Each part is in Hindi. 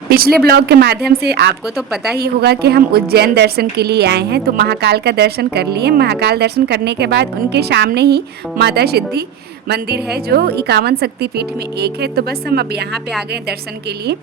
पिछले ब्लॉग के माध्यम से आपको तो पता ही होगा कि हम उज्जैन दर्शन के लिए आए हैं। तो महाकाल का दर्शन कर लिए। महाकाल दर्शन करने के बाद उनके सामने ही माता सिद्धि मंदिर है जो 51 शक्तिपीठ में एक है। तो बस हम अब यहाँ पे आ गए दर्शन के लिए।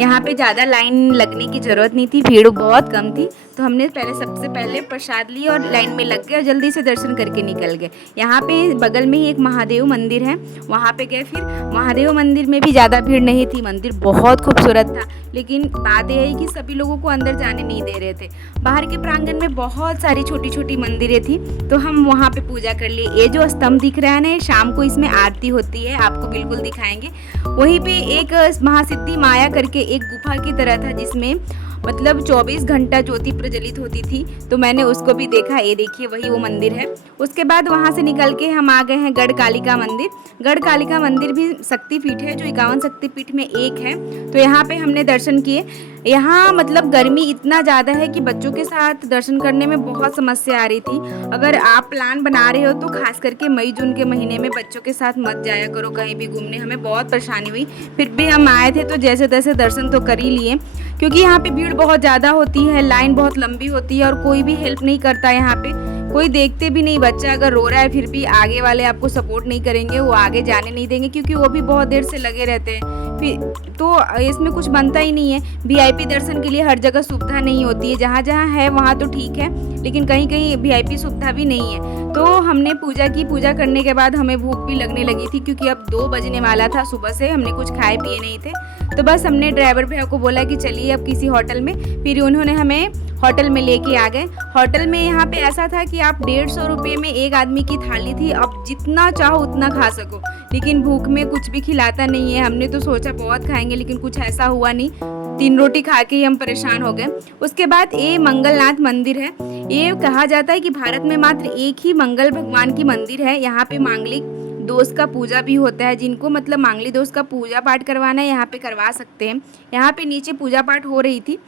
यहाँ पे ज़्यादा लाइन लगने की ज़रूरत नहीं थी, भीड़ बहुत कम थी। तो हमने सबसे पहले प्रसाद लिया और लाइन में लग गए और जल्दी से दर्शन करके निकल गए। यहाँ पे बगल में ही एक महादेव मंदिर है, वहाँ पे गए। फिर महादेव मंदिर में भी ज़्यादा भीड़ नहीं थी, मंदिर बहुत खूबसूरत था। लेकिन बात यह है कि सभी लोगों को अंदर जाने नहीं दे रहे थे। बाहर के प्रांगण में बहुत सारी छोटी छोटी मंदिरें थी, तो हम वहाँ पे पूजा कर लिए। ये जो स्तंभ दिख रहा है ना, शाम को इसमें आरती होती है, आपको बिल्कुल दिखाएंगे। वहीं पे एक महासिद्धि माया करके एक गुफा की तरह था, जिसमें मतलब 24 घंटा ज्योति प्रज्वलित होती थी। तो मैंने उसको भी देखा। ये देखिए, वही वो मंदिर है। उसके बाद वहाँ से निकल के हम आ गए हैं गढ़ कालिका मंदिर। गढ़ कालिका मंदिर भी शक्तिपीठ है, जो 51 शक्तिपीठ में एक है। तो यहाँ पे हमने दर्शन किए। यहाँ मतलब गर्मी इतना ज़्यादा है कि बच्चों के साथ दर्शन करने में बहुत समस्या आ रही थी। अगर आप प्लान बना रहे हो तो खास करके मई जून के महीने में बच्चों के साथ मत जाया करो कहीं भी घूमने। हमें बहुत परेशानी हुई, फिर भी हम आए थे तो जैसे तैसे दर्शन तो कर ही लिए, क्योंकि यहाँ पे भीड़ बहुत ज़्यादा होती है, लाइन बहुत लंबी होती है और कोई भी हेल्प नहीं करता। यहाँ पे कोई देखते भी नहीं। बच्चा अगर रो रहा है फिर भी आगे वाले आपको सपोर्ट नहीं करेंगे, वो आगे जाने नहीं देंगे, क्योंकि वो भी बहुत देर से लगे रहते हैं। फिर तो इसमें कुछ बनता ही नहीं है। वीआईपी दर्शन के लिए हर जगह सुविधा नहीं होती है, जहाँ जहाँ है वहाँ तो ठीक है, लेकिन कहीं कहीं वीआईपी सुविधा भी नहीं है। तो हमने पूजा की। पूजा करने के बाद हमें भूख भी लगने लगी थी, क्योंकि अब 2 बजने वाला था। सुबह से हमने कुछ खाए पिए नहीं थे। तो बस हमने ड्राइवर भैया को बोला कि चलिए अब किसी होटल में। फिर उन्होंने हमें होटल में लेके आ गए। होटल में यहाँ पे ऐसा था कि आप 150 रुपये में एक आदमी की थाली थी, अब जितना चाहो उतना खा सको, लेकिन भूख में कुछ भी खिलाता नहीं है। हमने तो सोचा बहुत खाएंगे, लेकिन कुछ ऐसा हुआ नहीं। 3 रोटी खा के ही हम परेशान हो गए। उसके बाद ये मंगलनाथ मंदिर है। ये कहा जाता है कि भारत में मात्र एक ही मंगल भगवान की मंदिर है। यहाँ पे मांगलिक दोष का पूजा भी होता है। जिनको मतलब मांगलिक दोष का पूजा पाठ करवाना है, यहाँ पे करवा सकते हैं। यहाँ पे नीचे पूजा पाठ हो रही थी।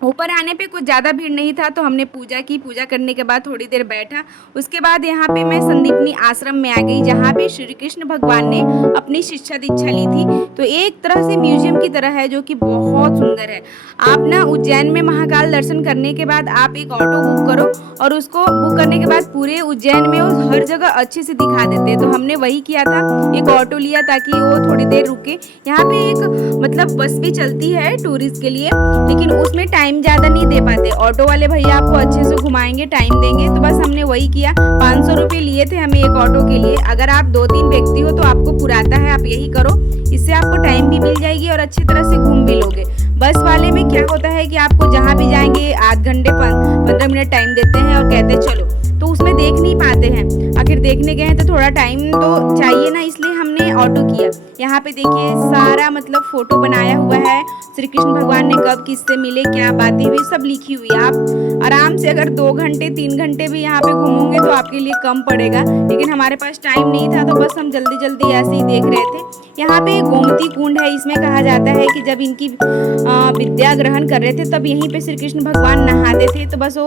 ऊपर आने पे कुछ ज़्यादा भीड़ नहीं था, तो हमने पूजा की। पूजा करने के बाद थोड़ी देर बैठा। उसके बाद यहाँ पे मैं संदीपनी आश्रम में आ गई, जहाँ पे श्री कृष्ण भगवान ने अपनी शिक्षा दीक्षा ली थी। तो एक तरह से म्यूजियम की तरह है, जो कि बहुत सुंदर है। आप ना उज्जैन में महाकाल दर्शन करने के बाद आप एक ऑटो बुक करो, और उसको बुक करने के बाद पूरे उज्जैन में वो हर जगह अच्छे से दिखा देते हैं। तो हमने वही किया था, एक ऑटो लिया ताकि वो थोड़ी देर रुके। यहाँ पे एक मतलब बस भी चलती है टूरिस्ट के लिए, लेकिन उसमें टाइम ज़्यादा नहीं दे पाते। ऑटो वाले भैया आपको अच्छे से घुमाएंगे, टाइम देंगे। तो बस हमने वही किया। 500 रुपये लिए थे हमें एक ऑटो के लिए। अगर आप 2-3 व्यक्ति हो तो आपको पुराता है, आप यही करो। इससे आपको टाइम भी मिल जाएगी और अच्छी तरह से घूम भी लोगे। बस वाले में क्या होता है कि आपको जहाँ भी जाएंगे आध घंटे 15 मिनट टाइम देते हैं और कहते हैं चलो, तो उसमें देख नहीं पाते हैं। आखिर देखने गए हैं तो थोड़ा टाइम तो चाहिए ना, इसलिए हमने ऑटो किया। यहाँ पे देखिए सारा मतलब फोटो बनाया हुआ है। श्री कृष्ण भगवान ने कब किससे मिले, क्या बातें हुई, सब लिखी हुई है। आप आराम से अगर 2 घंटे 3 घंटे भी यहाँ पे घूमोगे तो आपके लिए कम पड़ेगा, लेकिन हमारे पास टाइम नहीं था, तो बस हम जल्दी जल्दी ऐसे ही देख रहे थे। यहाँ पे गोमती कुंड है। इसमें कहा जाता है कि जब इनकी विद्या ग्रहण कर रहे थे तब यहीं पे श्री कृष्ण भगवान नहाते थे। तो बस वो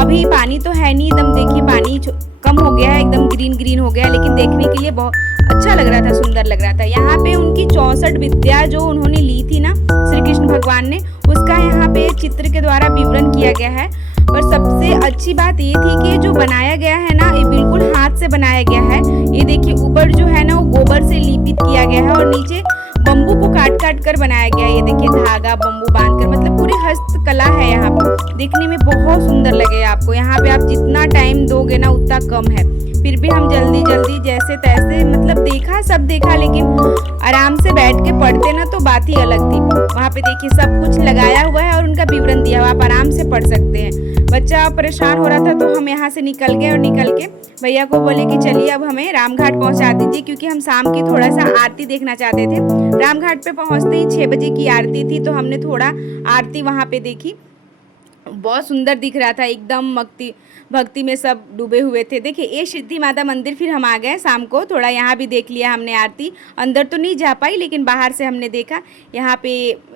अभी पानी तो है नहीं, एकदम देखिए पानी कम हो गया है, एकदम ग्रीन ग्रीन हो गया, लेकिन देखने के लिए बहुत अच्छा लग रहा था, सुंदर लग रहा था। यहाँ पे उनकी 64 विद्या जो उन्होंने ली थी ना श्री कृष्ण भगवान ने, उसका यहाँ पे चित्र के द्वारा विवरण किया गया है। और सबसे अच्छी बात ये थी कि जो बनाया गया है ना, ये बिल्कुल हाथ से बनाया गया है। ये देखिए ऊपर जो है ना वो गोबर से लेपित किया गया है, और नीचे बम्बू को काट काट कर बनाया गया है। ये देखिए धागा बम्बू बांधकर, मतलब पूरी हस्तकला है। यहाँ पे देखने में बहुत सुंदर लगे आपको। यहाँ पे आप जितना टाइम दोगे ना उतना कम है। फिर भी हम जल्दी जल्दी जैसे तैसे मतलब देखा, सब देखा, लेकिन आराम से बैठ के पढ़ते ना तो बात ही अलग थी। वहाँ पे देखिए सब कुछ लगाया हुआ है और उनका विवरण दिया हुआ, आप आराम से पढ़ सकते हैं। बच्चा परेशान हो रहा था तो हम यहाँ से निकल गए, और निकल के भैया को बोले कि चलिए अब हमें रामघाट पहुँचा दीजिए, क्योंकि हम शाम की थोड़ा सा आरती देखना चाहते थे। रामघाट पे पहुँचते ही 6 बजे की आरती थी, तो हमने थोड़ा आरती वहाँ पे देखी। बहुत सुंदर दिख रहा था, एकदम भक्ति में सब डूबे हुए थे। देखिए ये सिद्धि माता मंदिर। फिर हम आ गए शाम को, थोड़ा यहाँ भी देख लिया हमने आरती। अंदर तो नहीं जा पाई, लेकिन बाहर से हमने देखा। यहाँ पे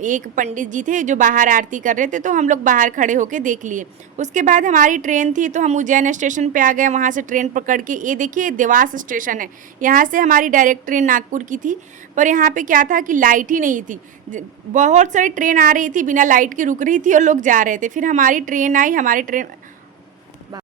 एक पंडित जी थे जो बाहर आरती कर रहे थे, तो हम लोग बाहर खड़े होके देख लिए। उसके बाद हमारी ट्रेन थी, तो हम उज्जैन स्टेशन पे आ गए। वहाँ से ट्रेन पकड़ के, ये देखिए देवास स्टेशन है, यहाँ से हमारी डायरेक्ट ट्रेन नागपुर की थी। पर यहाँ पे क्या था कि लाइट ही नहीं थी। बहुत सारी ट्रेन आ रही थी, बिना लाइट के रुक रही थी और लोग जा रहे थे। फिर हमारी ट्रेन आई, हमारी ट्रेन